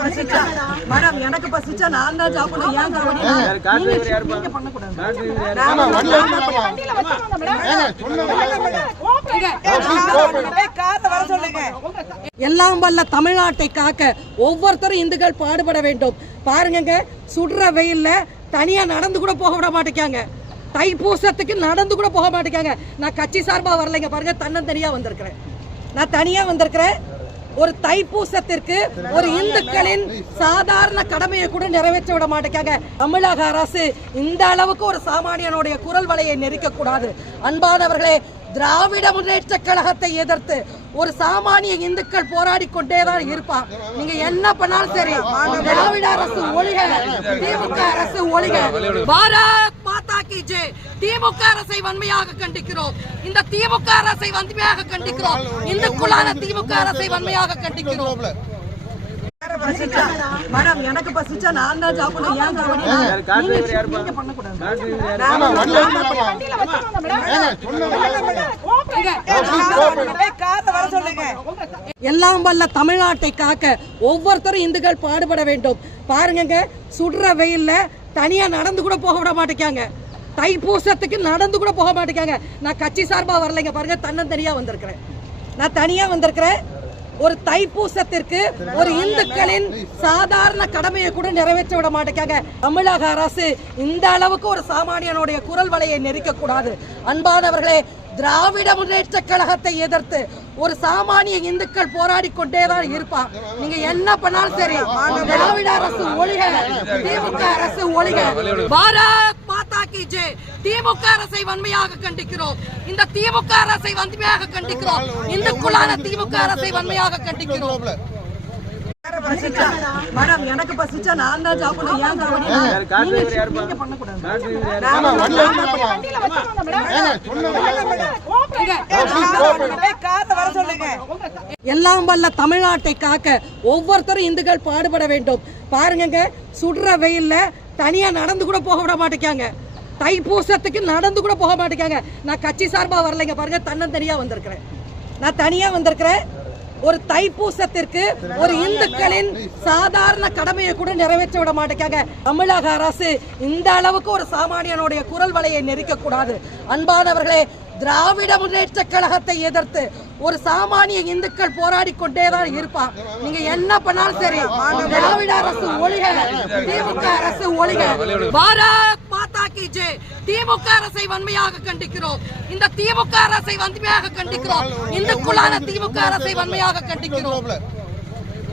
பசிச்சா? மேடம் எனக்கு பசிச்சா நான் தான் சாப்பிடணும். ஏன் வண்டியில நான் எல்லாம் வல்ல தமிழ்நாட்டை காக்க ஒவ்வொருத்தரும் இந்துக்கள் பாடுபட வேண்டும். பாருங்கங்க சுடுற வெயில்ல தனியா நடந்து கூட போக விட மாட்டேங்காங்க. தைப்பூசத்துக்கு நடந்து கூட போக மாட்டேங்காங்க. நான் கட்சி சார்பா வரலைங்க பாருங்க தன்னந்தனியா வந்திருக்கிறேன். நான் தனியா வந்திருக்கிறேன். ஒரு தைப்பூசத்திற்கு ஒரு இந்துக்களின் சாதாரண கடமையை கூட நிறைவேற்ற விட மாட்டேங்க தமிழக அரசு இந்த அளவுக்கு ஒரு சாமானியனுடைய குரல் வலையை நெரிக்க கூடாது அன்பானவர்களே திராவிட முன்னேற்ற கழகத்தை எதிர்த்து ஒரு சாமானிய இந்துக்கள் போராடி கொண்டே தான் இருப்பான் நீங்க என்ன பண்ணாலும் சரி திராவிட அரசு ஒழிக திமுக அரசு ஒழிக. பாரத் ஜெய் திமுக அரசை வன்மையாக கண்டிக்கிறோம். இந்த திமுக அரசை வன்மையாக கண்டிக்கிறோம். இந்துக்குள்ளான திமுக அரசை வன்மையாக கண்டிக்கிறோம். மேடம் எனக்கு பசிச்சா நான் தான் சாப்பிடணும் ஏன் பண்ணக்கூடாது. எல்லாம் வல்ல தமிழ்நாட்டை காக்க ஒவ்வொருத்தரும் இந்துக்கள் பாடுபட வேண்டும். பாருங்கங்க சுடுற வெயில்ல தனியா நடந்து கூட போக விட மாட்டேங்காங்க தைப்பூசத்துக்கு நடந்து கூட போக மாட்டேங்க நான் கட்சி சார்பாக வரலைங்க பாருங்க தன்னந்தனியாக வந்திருக்கிறேன். நான் தனியாக வந்திருக்கிறேன். ஒரு தைப்பூசத்திற்கு ஒரு இந்துக்களின் சாதாரண கடமையை கூட நிறைவேற்ற விட மாட்டேங்க தமிழக அரசு இந்த அளவுக்கு ஒரு சாமானியனுடைய குரல் வலையை நெரிக்க கூடாது அன்பானவர்களே திராவிட முன்னேற்ற கழகத்தை எதிர்த்து ஒரு சாமானிய இந்துக்கள் போராடி கொண்டே தான் இருப்பான். நீங்க என்ன பண்ணாலும் சரி திராவிட அரசு ஒழிக திமுக அரசு ஒழிக. பாரத் மாதா கி திமுக அரசை வன்மையாக கண்டிக்கிறோம். இந்த திமுக அரசை வன்மையாக கண்டிக்கிறோம். இந்துக்குள்ளான திமுக அரசை வன்மையாக கண்டிக்கிறோம். மேடம் எனக்கு பசிச்சா நான் தான் சாப்பிடணும் ஏன் நீங்க எல்லாம் வல்ல தமிழ்நாட்டை காக்க ஒவ்வொருத்தரும் இந்துக்கள் பாடுபட வேண்டும். பாருங்கங்க சுடுற வெயில்ல தனியா நடந்து கூட போக விட மாட்டேங்காங்க தைப்பூசத்துக்கு நடந்து கூட போக மாட்டேங்காங்க நான் கட்சி சார்பாக வரலைங்க பாருங்க தன்னந்தனியாக வந்திருக்கிறேன். நான் தனியாக வந்திருக்கிறேன். ஒரு தைப்பூசத்திற்கு ஒரு இந்துக்களின் சாதாரண கடமையை கூட நிறைவேற்ற விட மாட்டேங்காங்க தமிழக அரசு இந்த அளவுக்கு ஒரு சாமானியனுடைய குரல் வலையை நெரிக்க கூடாது அன்பானவர்களே திராவிட முன்னேற்ற கழகத்தை எதிர்த்து ஒரு சாமானிய இந்துக்கள் போராடி கொண்டே தான் இருப்பான். நீங்க என்ன பண்ணாலும் சரி திராவிட அரசு ஒழிக திமுக அரசு ஒழிக. பாரத் கி ஜெய் திமுக அரசை வன்மையாக கண்டிக்கிறோம். இந்த திமுக அரசை வன்மையாக கண்டிக்கிறோம். இந்துக்குள்ளான திமுக அரசை வன்மையாக கண்டிக்கிறோம்.